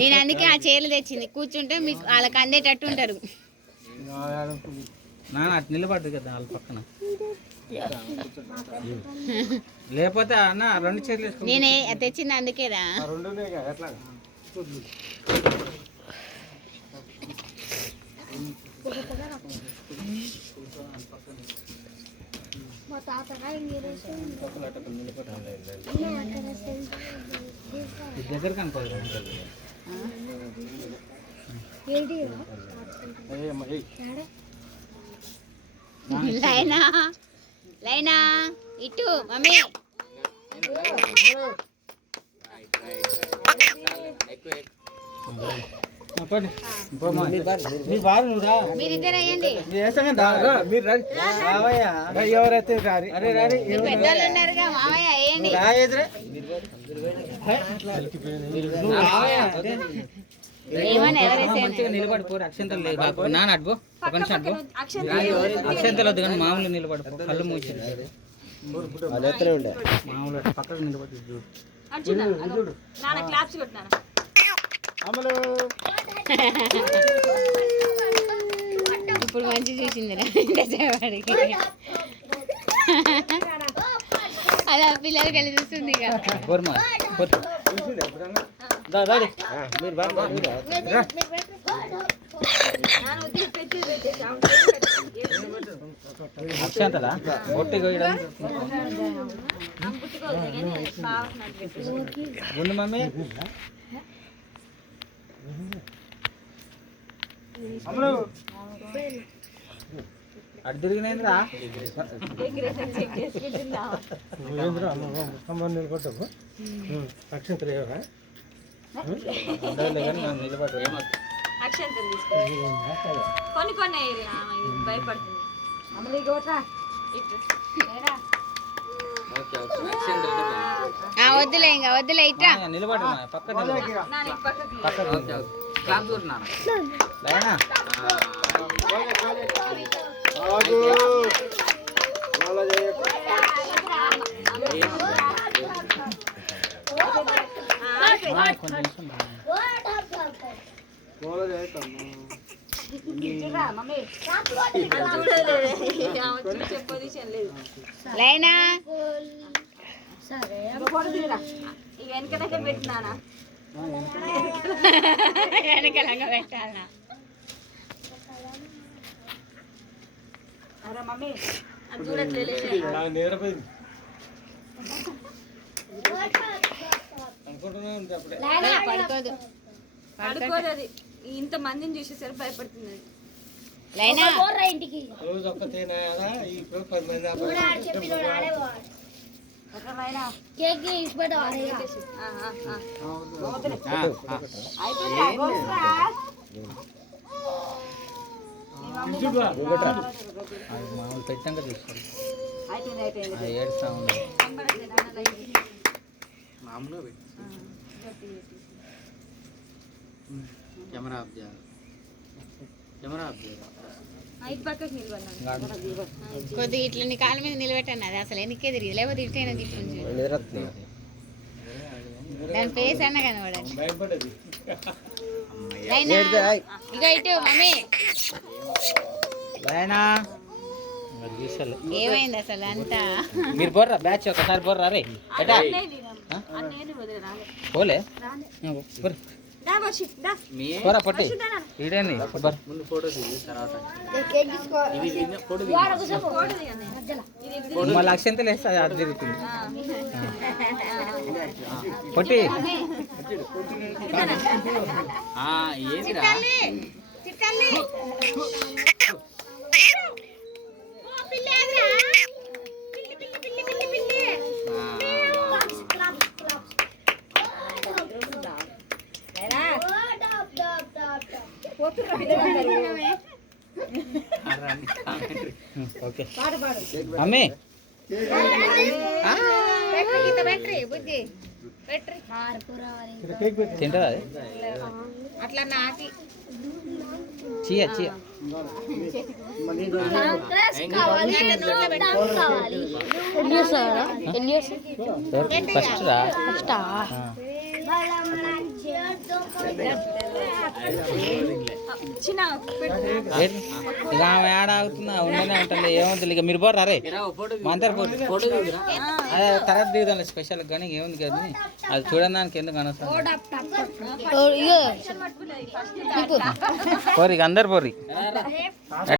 నేను అందుకే ఆ చీరలు తెచ్చింది, కూర్చుంటే మీకు వాళ్ళకి అందేటట్టు ఉంటారు. అటు నిలబడదు కదా వాళ్ళ పక్కన, లేకపోతే అన్న 2 చీరలు నేనే తెచ్చింది అందుకేరా. దగ్గర కనుకోవాలి. లైనా లైనా ఇటు మమ్మీ. మీరిద్దరు అయ్యండి, ఎవరైతే పెద్దోళ్ళు ఉన్నారుగా మావయ్య వేయండి. ఏమన్నా ఎవరైతే నిలబడిపోరు. అక్షంతలు లేదు నాన్న, అడ్బో ఒక నిమిషం అడ్బో. అక్షంతలు వద్దు కానీ మామూలు నిలబడిపో, కళ్ళు మూసి మామూలు పక్కకు నిలబడి ఇప్పుడు మంచి చూసిందిరా వాడికి. అలా పిల్లలు కలిసి చూస్తుంది ఇక. అక్షంతలా ఒట్టి ఉంది మమ్మీ. అటు తిరిగినేంద్రా అక్షంతలు ఏవరా నిలబడ్డా వద్దులే ఇంకా వద్దులే, ఇట్లా నిలబడు పక్కన లైనా వెనకనక పెట్టినా వెనకలంగా పెట్టాలా. అరే మమ్మీ అది చూడట్లేదు, పడుకోదు పడుకోదు. అది ఇంత మందిని చూసేసరికి భయపడుతుంది. లైనా ఇంటికి మామూలు పెట్టాక చూసుకోండి. ఏడుస్తా ఉంది మామూలుగా పెట్టి కెమెరా ఆఫ్ చేయాలి. కెమెరా ఆఫ్ చేయాలి. కొద్దిగా ఇట్లా నీ కాళ్ళ మీద నిలబెట్టాను, అది అసలు వెనక్కే తిరిగి, లేకపోతే ఇట్లైనా తిట్టు దాని ఫేస్ అన్న కనబడాలి. ఇక ఇటు మమ్మీ ఏమైంది అసలు అంతా? మీరు బోర్రా బ్యాచ్ ఒకసారి బోర్రా రే పోలే పోరా పట్టి ఈడేంది ముందు ఫోటో తీసి తర్వాత మళ్ళీ అక్షంతలు వేస్తే అది తిరుగుతుంది పట్టి ఏదిరా అమ్మే తింటదా అది అట్లా నాకి చీయ చీయ ఫస్ట్ రా చిన్న ఏంటి? ఇక ఆమె ఏడ ఆగుతున్నా ఉండనే ఉంటుంది ఏముంది ఇక మీరు పోరు అరే మందరు పోరు అదే తర్వాత దిగుదాం స్పెషల్ కానీ ఏముంది కదా అది చూడడానికి ఎందుకు అనవసరం పోరు ఇక అందరు పోరు